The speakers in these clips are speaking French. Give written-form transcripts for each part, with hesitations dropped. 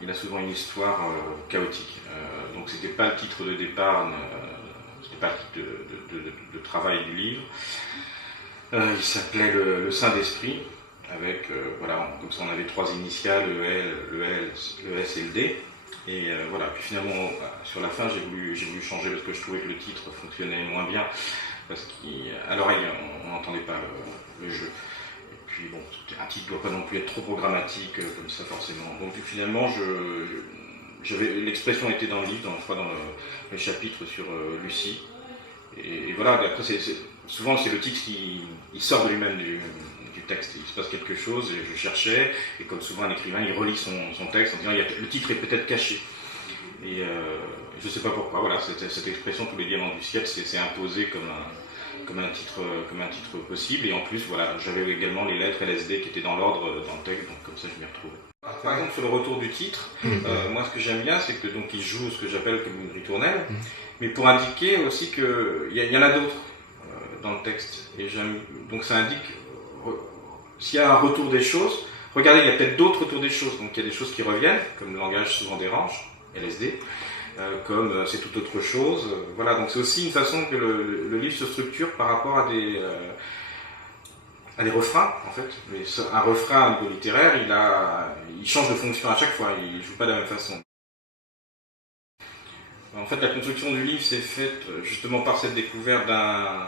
il a souvent une histoire chaotique. Donc c'était pas le titre de départ, c'était pas le titre de travail du livre. Il s'appelait le Saint-Esprit, avec, voilà, comme ça on avait 3 initiales, le L, le S et le D. Et voilà, puis finalement, sur la fin, j'ai voulu changer parce que je trouvais que le titre fonctionnait moins bien, parce qu'à l'oreille, on n'entendait pas le jeu. Et puis bon, un titre ne doit pas non plus être trop programmatique, comme ça forcément. Donc finalement, l'expression était dans le livre, dans le chapitre sur Lucie. Et voilà, après, souvent c'est le titre qui sort de lui-même du texte. Il se passe quelque chose, et je cherchais, et comme souvent un écrivain, il relit son texte en disant le titre est peut-être caché. Et je ne sais pas pourquoi, voilà, cette expression tous les diamants du ciel s'est imposée comme un titre possible. Et en plus, voilà, j'avais également les lettres LSD qui étaient dans l'ordre dans le texte, donc comme ça je m'y retrouvais. Par exemple, sur le retour du titre, moi ce que j'aime bien, c'est que donc il joue ce que j'appelle comme une ritournelle, mais pour indiquer aussi qu'il y en a d'autres dans le texte. Et donc ça indique, s'il y a un retour des choses, regardez, il y a peut-être d'autres retours des choses. Donc il y a des choses qui reviennent, comme le langage souvent dérange, LSD, comme c'est toute autre chose. Voilà, donc c'est aussi une façon que le livre se structure par rapport à des refrains, en fait. Mais un refrain un peu littéraire, il change de fonction à chaque fois, il ne joue pas de la même façon. En fait, la construction du livre s'est faite justement par cette découverte d'un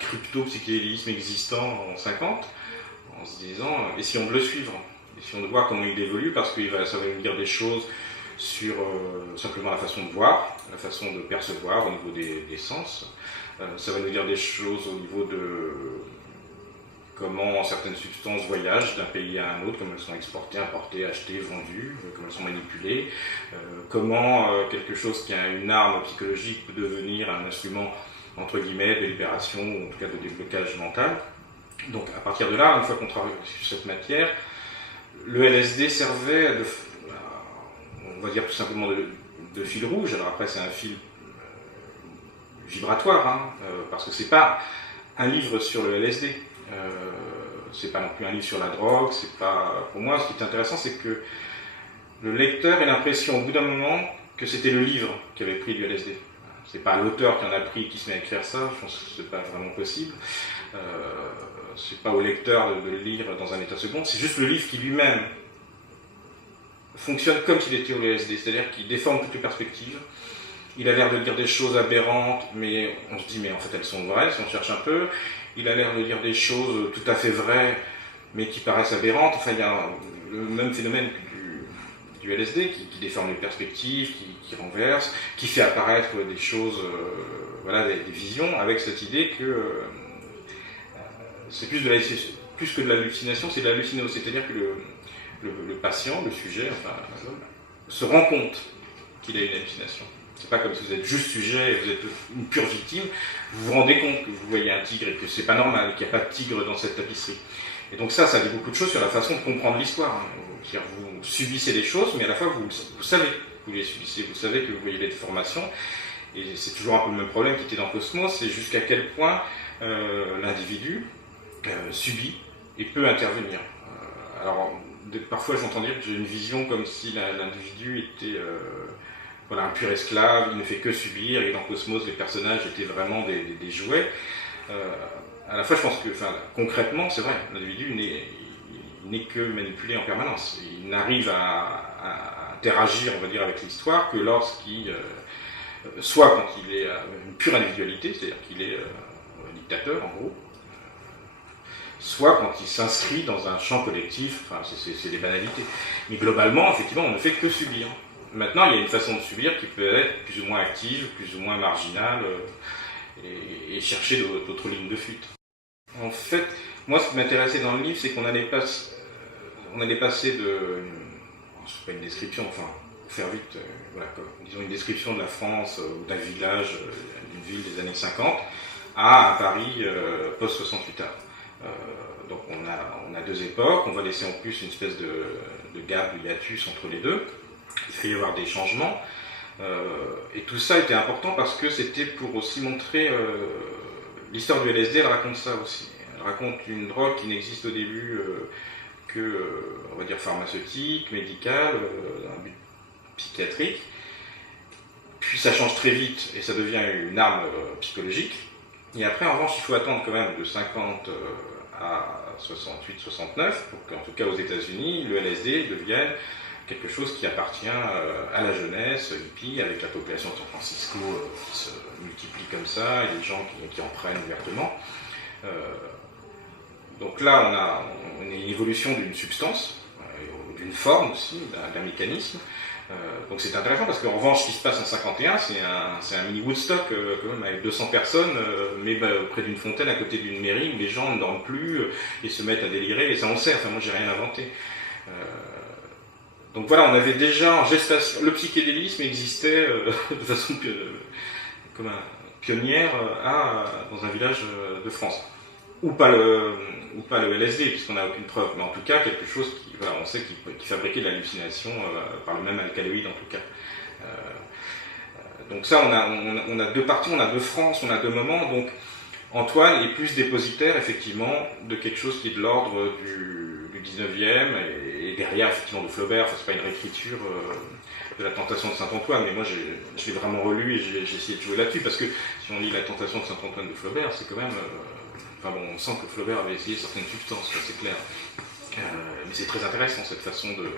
crypto-psychédélisme existant en 50, en se disant, essayons de le suivre, essayons de voir comment il évolue, parce que ça va nous dire des choses sur simplement la façon de voir, la façon de percevoir au niveau des sens. Ça va nous dire des choses au niveau de comment certaines substances voyagent d'un pays à un autre, comment elles sont exportées, importées, achetées, vendues, comment elles sont manipulées, comment quelque chose qui a une arme psychologique peut devenir un instrument entre guillemets de libération, ou en tout cas de déblocage mental. Donc à partir de là, une fois qu'on travaille sur cette matière, le LSD servait on va dire tout simplement de fil rouge. Alors après c'est un fil vibratoire, parce que c'est pas un livre sur le LSD. C'est pas non plus un livre sur la drogue, c'est pas... Pour moi, ce qui est intéressant, c'est que le lecteur ait l'impression, au bout d'un moment, que c'était le livre qui avait pris du LSD. C'est pas l'auteur qui en a pris et qui se met à écrire ça, je pense que c'est pas vraiment possible. C'est pas au lecteur de le lire dans un état second, c'est juste le livre qui lui-même fonctionne comme s'il était au LSD, c'est-à-dire qu'il déforme toutes les perspectives. Il a l'air de dire des choses aberrantes, mais on se dit, mais en fait elles sont vraies, si on cherche un peu. Il a l'air de dire des choses tout à fait vraies, mais qui paraissent aberrantes. Enfin, il y a le même phénomène que du LSD, qui déforme les perspectives, qui renverse, qui fait apparaître des choses, des visions, avec cette idée que c'est plus que de l'hallucination, c'est de l'hallucination. C'est-à-dire que le patient, le sujet, enfin, se rend compte qu'il a une hallucination. C'est pas comme si vous êtes juste sujet et vous êtes une pure victime. Vous vous rendez compte que vous voyez un tigre et que c'est pas normal, qu'il n'y a pas de tigre dans cette tapisserie. Et donc ça dit beaucoup de choses sur la façon de comprendre l'histoire. C'est-à-dire vous subissez des choses, mais à la fois vous savez que vous les subissez, vous savez que vous voyez des déformations. Et c'est toujours un peu le même problème qui était dans Cosmos, c'est jusqu'à quel point l'individu subit et peut intervenir. Alors parfois j'entends dire que j'ai une vision comme si l'individu était... un pur esclave, il ne fait que subir, et dans Cosmos, les personnages étaient vraiment des jouets. À la fois, je pense que, concrètement, c'est vrai, l'individu n'est que manipulé en permanence. Il n'arrive à interagir, on va dire, avec l'histoire que lorsqu'il, soit quand il est une pure individualité, c'est-à-dire qu'il est un dictateur, en gros, soit quand il s'inscrit dans un champ collectif, c'est des banalités. Mais globalement, effectivement, on ne fait que subir. Maintenant, il y a une façon de subir qui peut être plus ou moins active, plus ou moins marginale, et chercher d'autres lignes de fuite. En fait, moi, ce qui m'intéressait dans le livre, c'est qu'on allait passer de... C'est pas une description, pour faire vite, disons une description de la France, ou d'un village, d'une ville des années 50, à un Paris post-68 ans. Donc on a deux époques, on va laisser en plus une espèce de gap, de hiatus entre les deux. Il fait y avoir des changements, et tout ça était important parce que c'était pour aussi montrer l'histoire du LSD. Elle raconte ça aussi. Elle raconte une drogue qui n'existe au début on va dire, pharmaceutique, médical, un but psychiatrique. Puis ça change très vite et ça devient une arme psychologique. Et après, en revanche, il faut attendre quand même de 50 à 68-69 pour qu'en tout cas aux États-Unis, le LSD devienne quelque chose qui appartient à la jeunesse hippie, avec la population de San Francisco qui se multiplie comme ça, et les gens qui en prennent ouvertement. Donc là, on a une évolution d'une substance, d'une forme aussi, d'un mécanisme. Donc c'est intéressant parce qu'en revanche, ce qui se passe en 51, c'est un mini Woodstock quand même avec 200 personnes, mais près d'une fontaine à côté d'une mairie où les gens ne dorment plus et se mettent à délirer, et ça on sait, enfin moi j'ai rien inventé. Donc voilà, on avait déjà en gestation, le psychédélisme existait de façon comme pionnière dans un village de France. Ou pas le LSD, puisqu'on n'a aucune preuve, mais en tout cas quelque chose qui, voilà, on sait qui fabriquait de l'hallucination par le même alcaloïde en tout cas. Donc ça, on a deux parties, on a deux France, on a deux moments. Donc Antoine est plus dépositaire effectivement de quelque chose qui est de l'ordre du 19e et derrière effectivement de Flaubert. Enfin, c'est pas une réécriture de la Tentation de Saint-Antoine, mais moi je l'ai vraiment relu et j'ai essayé de jouer là-dessus, parce que si on lit la Tentation de Saint-Antoine de Flaubert, c'est quand même enfin bon, on sent que Flaubert avait essayé certaines substances, c'est clair. Mais c'est très intéressant cette façon de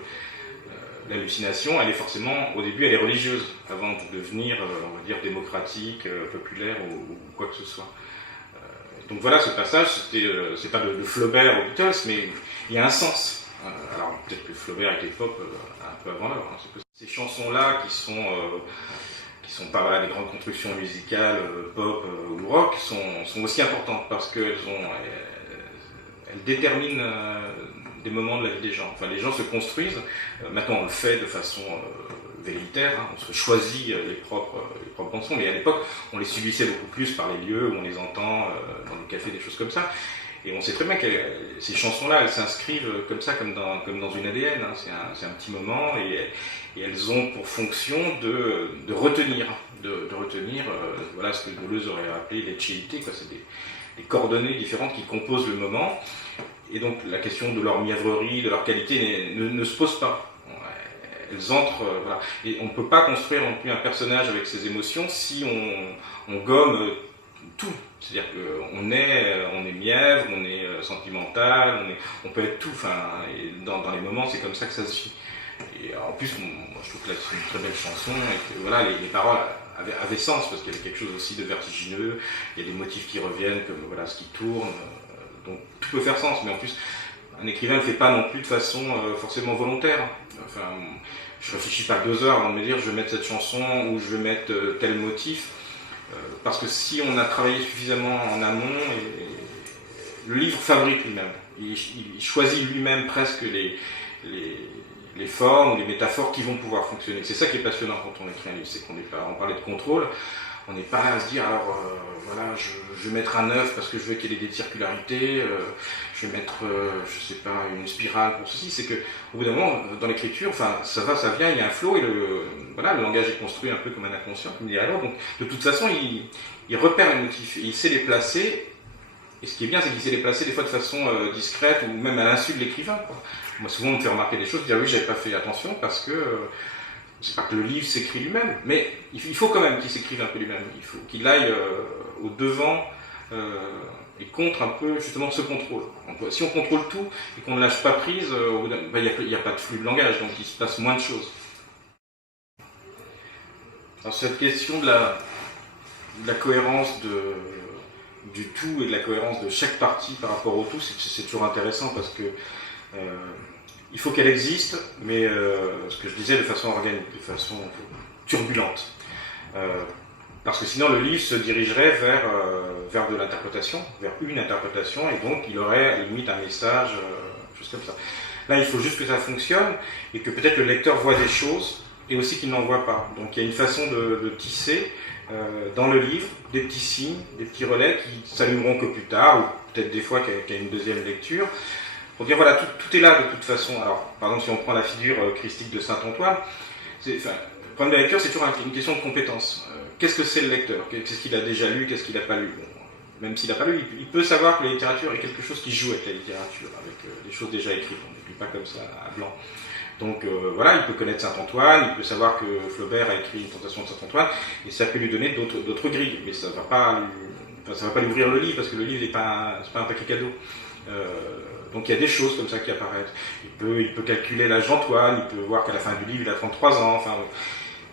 l'hallucination. Elle est forcément, au début, elle est religieuse avant de devenir, on va dire, démocratique, populaire ou quoi que ce soit. Donc voilà, ce passage, c'est pas de Flaubert aux Beatles, mais il y a un sens. Alors peut-être que Flaubert était pop un peu avant l'heure. Hein, ces chansons-là qui sont pas voilà, des grandes constructions musicales, pop ou rock, sont aussi importantes parce qu'elles déterminent des moments de la vie des gens. Enfin, les gens se construisent. Maintenant, on le fait de façon velléitaire. Hein, on se choisit les propres chansons, mais à l'époque, on les subissait beaucoup plus par les lieux où on les entend dans les cafés, des choses comme ça. Et on sait très bien que ces chansons-là, elles s'inscrivent comme ça, comme dans une ADN. Hein. C'est un petit moment et elles ont pour fonction de retenir, voilà ce que Deleuze aurait appelé l'échéité, quoi. C'est des coordonnées différentes qui composent le moment. Et donc la question de leur mièvrerie, de leur qualité ne se pose pas. Elles entrent, voilà. Et on ne peut pas construire non plus un personnage avec ses émotions si on gomme tout. C'est-à-dire qu'on est mièvre, on est sentimental, on peut être tout. Enfin, et dans les moments, c'est comme ça que ça se vit. Et en plus, moi, je trouve que c'est une très belle chanson et que voilà, les paroles avaient sens parce qu'il y avait quelque chose aussi de vertigineux. Il y a des motifs qui reviennent, comme voilà, ce qui tourne. Donc tout peut faire sens, mais en plus, un écrivain ne le fait pas non plus de façon forcément volontaire. Enfin, je réfléchis pas 2 heures avant de me dire je vais mettre cette chanson ou je vais mettre tel motif. Parce que si on a travaillé suffisamment en amont, le livre fabrique lui-même. Il choisit lui-même presque les formes ou les métaphores qui vont pouvoir fonctionner. C'est ça qui est passionnant quand on écrit un livre, c'est qu'on n'est pas, on parlait de contrôle, on n'est pas là à se dire alors voilà, je vais mettre un œuf parce que je veux qu'il y ait des circularités, je vais mettre je sais pas, une spirale pour ceci. C'est que au bout d'un moment dans l'écriture, enfin ça va, ça vient, il y a un flow et le langage est construit un peu comme un inconscient, comme dirait l'autre. Donc de toute façon il repère les motifs, il sait les placer. Et ce qui est bien, c'est qu'il sait les placer des fois de façon discrète ou même à l'insu de l'écrivain, quoi. Moi souvent on me fait remarquer des choses, dire oui j'avais pas fait attention parce que c'est pas que le livre s'écrit lui-même, mais il faut quand même qu'il s'écrive un peu lui-même. Il faut qu'il aille au devant et contre un peu justement ce contrôle. Si on contrôle tout et qu'on ne lâche pas prise, il n'y a pas de flux de langage, donc il se passe moins de choses. Alors cette question de la cohérence du tout et de la cohérence de chaque partie par rapport au tout, c'est toujours intéressant parce que il faut qu'elle existe, mais ce que je disais de façon organique, de façon turbulente. Parce que sinon le livre se dirigerait vers de l'interprétation, vers une interprétation, et donc il aurait à la limite un message, chose comme ça. Là il faut juste que ça fonctionne, et que peut-être le lecteur voit des choses, et aussi qu'il n'en voit pas. Donc il y a une façon de tisser dans le livre des petits signes, des petits relais qui s'allumeront que plus tard, ou peut-être des fois qu'il y a une deuxième lecture. Pour dire voilà, tout est là de toute façon. Alors, par exemple, si on prend la figure christique de Saint-Antoine, le problème de la lecture, c'est toujours une question de compétence. Qu'est-ce que c'est le lecteur? Qu'est-ce qu'il a déjà lu? Qu'est-ce qu'il n'a pas lu? Bon, même s'il n'a pas lu, il peut savoir que la littérature est quelque chose qui joue avec la littérature, avec des choses déjà écrites, on n'écrit pas comme ça à blanc. Donc voilà, il peut connaître Saint-Antoine, il peut savoir que Flaubert a écrit Une tentation de Saint-Antoine, et ça peut lui donner d'autres grilles, mais ça ne va pas lui ouvrir le livre, parce que le livre n'est pas un paquet cadeau. Donc il y a des choses comme ça qui apparaissent. Il peut calculer l'âge d'Antoine, il peut voir qu'à la fin du livre il a 33 ans, enfin,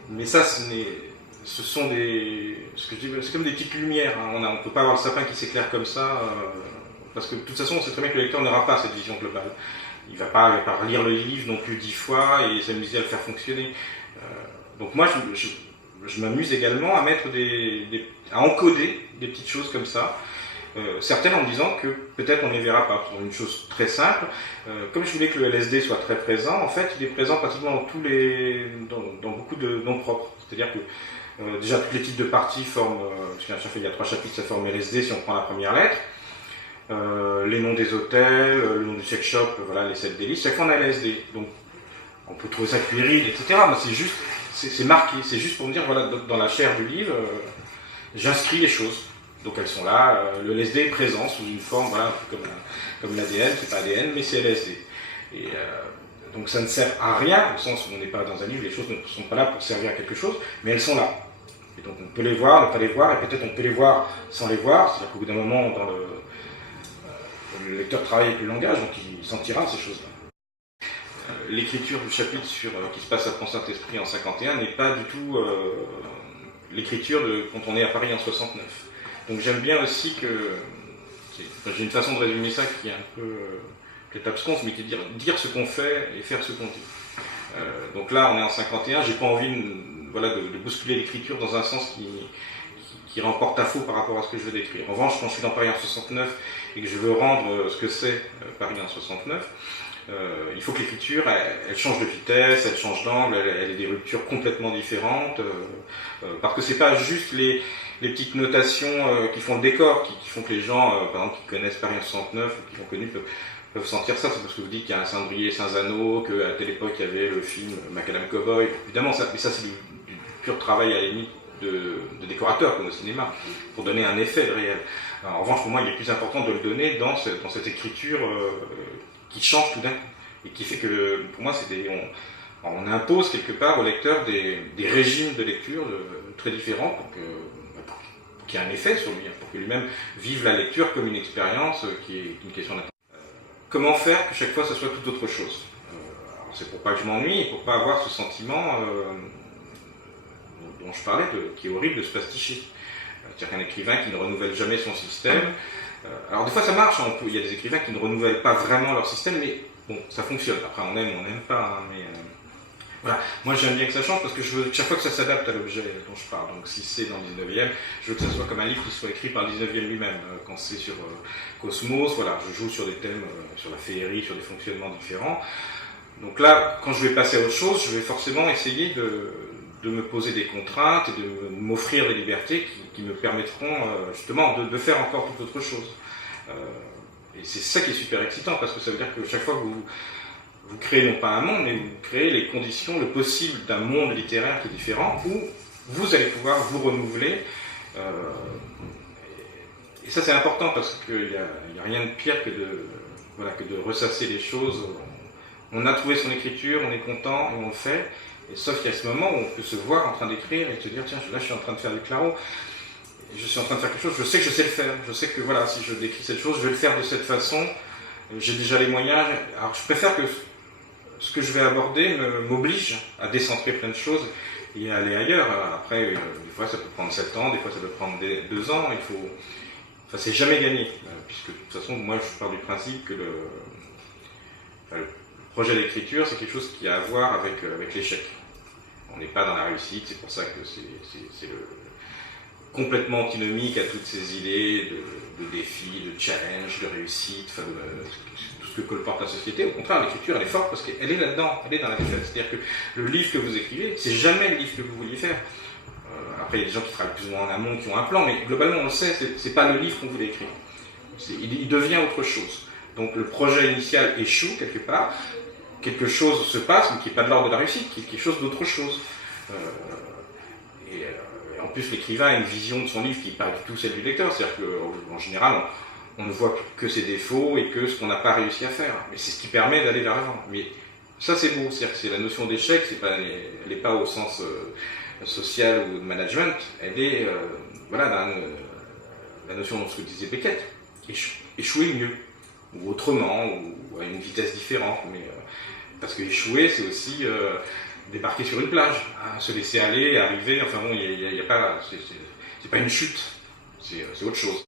mais ça ce sont c'est comme des petites lumières, hein. On ne peut pas avoir le sapin qui s'éclaire comme ça, parce que de toute façon on sait très bien que le lecteur n'aura pas cette vision globale. Il ne va pas relire le livre non plus 10 fois et s'amuser à le faire fonctionner. Donc moi je m'amuse également à mettre à encoder des petites choses comme ça. Certaines en me disant que peut-être on ne les verra pas. Pour une chose très simple, comme je voulais que le LSD soit très présent, en fait il est présent pratiquement dans beaucoup de noms propres. C'est-à-dire que déjà tous les titres de parties forment, parce qu'à chaque fois il y a 3 chapitres, ça forme LSD si on prend la première lettre. Les noms des hôtels, le nom du sex shop, voilà, les 7 délices, chaque fois on a LSD. Donc on peut trouver ça puéril, etc. Mais c'est marqué, c'est juste pour me dire, voilà, dans la chair du livre, j'inscris les choses. Donc elles sont là, le LSD est présent sous une forme, voilà, un peu comme l'ADN, c'est pas ADN, mais c'est LSD. Et donc ça ne sert à rien, au sens où on n'est pas dans un livre, les choses ne sont pas là pour servir à quelque chose, mais elles sont là. Et donc on peut les voir, ne pas les voir, et peut-être on peut les voir sans les voir, c'est-à-dire qu'au bout d'un moment, le lecteur travaille avec le langage, donc il sentira ces choses-là. L'écriture du chapitre qui se passe à Pont-Saint-Esprit en 51 n'est pas du tout l'écriture de quand on est à Paris en 69. Donc j'aime bien aussi j'ai une façon de résumer ça qui est un peu peut-être absconce, mais qui est dire ce qu'on fait et faire ce qu'on dit. Donc là on est en 51, j'ai pas envie de bousculer l'écriture dans un sens qui remporte à faux par rapport à ce que je veux décrire. En revanche, quand je suis dans Paris en 69 et que je veux rendre ce que c'est Paris en 69, il faut que l'écriture, elle change de vitesse, elle change d'angle, elle ait des ruptures complètement différentes, parce que c'est pas juste les petites notations qui font le décor, qui font que les gens, par exemple, qui connaissent Paris en 69, ou qui l'ont connu, peuvent sentir ça. C'est parce que vous dites qu'il y a un Saint-Brieuc et Saint-Zano, qu'à telle époque il y avait le film Macadam Cowboy. Évidemment, mais ça c'est du pur travail à la limite de décorateur, comme au cinéma, pour donner un effet de réel. Alors, en revanche, pour moi, il est plus important de le donner dans cette écriture qui change tout d'un coup, et qui fait que, pour moi, on impose quelque part au lecteur des régimes de lecture très différents pour qu'il y ait un effet sur lui, pour que lui-même vive la lecture comme une expérience qui est une question d'attention. Comment faire que chaque fois ça soit tout autre chose? C'est pour pas que je m'ennuie et pour pas avoir ce sentiment dont je parlais, qui est horrible de se pasticher. C'est-à-dire qu'un écrivain qui ne renouvelle jamais son système. Alors des fois ça marche, hein, il y a des écrivains qui ne renouvellent pas vraiment leur système, mais bon, ça fonctionne. Après on aime ou on n'aime pas, hein, mais voilà. Moi j'aime bien que ça change parce que je veux chaque fois que ça s'adapte à l'objet dont je parle. Donc si c'est dans le 19e, je veux que ça soit comme un livre qui soit écrit par le 19e lui-même. Quand c'est sur Cosmos, voilà, je joue sur des thèmes, sur la féerie, sur des fonctionnements différents. Donc là, quand je vais passer à autre chose, je vais forcément essayer de me poser des contraintes et de m'offrir des libertés qui me permettront justement de faire encore toute autre chose. Et c'est ça qui est super excitant, parce que ça veut dire que chaque fois que vous créez non pas un monde, mais vous créez les conditions, le possible d'un monde littéraire qui est différent, où vous allez pouvoir vous renouveler. Et ça c'est important, parce qu'il n'y a rien de pire que de ressasser les choses. On a trouvé son écriture, on est content et on le fait. Et sauf qu'il y a ce moment où on peut se voir en train d'écrire et se dire tiens, là je suis en train de faire du Claro, je suis en train de faire quelque chose, je sais que je sais le faire, je sais que voilà, si je décris cette chose, je vais le faire de cette façon, j'ai déjà les moyens. Alors je préfère que ce que je vais aborder m'oblige à décentrer plein de choses et à aller ailleurs. Après, des fois ça peut prendre 7 ans, des fois ça peut prendre 2 ans, enfin c'est jamais gagné, puisque de toute façon moi je pars du principe que le projet d'écriture, c'est quelque chose qui a à voir avec l'échec. On n'est pas dans la réussite, c'est pour ça que c'est complètement antinomique à toutes ces idées de défis, de challenge, de réussite, enfin tout ce que colporte la société. Au contraire, l'écriture, elle est forte parce qu'elle est là-dedans, elle est dans la défaite. C'est-à-dire que le livre que vous écrivez, c'est jamais le livre que vous vouliez faire. Après, il y a des gens qui travaillent plus ou moins en amont, qui ont un plan, mais globalement, on le sait, c'est pas le livre qu'on voulait écrire. Il devient autre chose. Donc le projet initial échoue quelque part, quelque chose se passe, mais qui n'est pas de l'ordre de la réussite, qui est quelque chose d'autre chose. Et en plus, l'écrivain a une vision de son livre qui n'est pas du tout celle du lecteur. C'est-à-dire qu'en général, on ne voit que ses défauts et que ce qu'on n'a pas réussi à faire. Mais c'est ce qui permet d'aller vers l'avant. Mais ça, c'est beau. C'est-à-dire que c'est la notion d'échec, elle n'est pas au sens social ou de management. Elle est, la notion de ce que disait Beckett. Échouer mieux, ou autrement, ou à une vitesse différente. Mais, parce que échouer, c'est aussi débarquer sur une plage, hein, se laisser aller, arriver. Enfin bon, il y a pas, c'est pas une chute, c'est autre chose.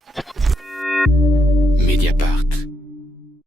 Mediapart.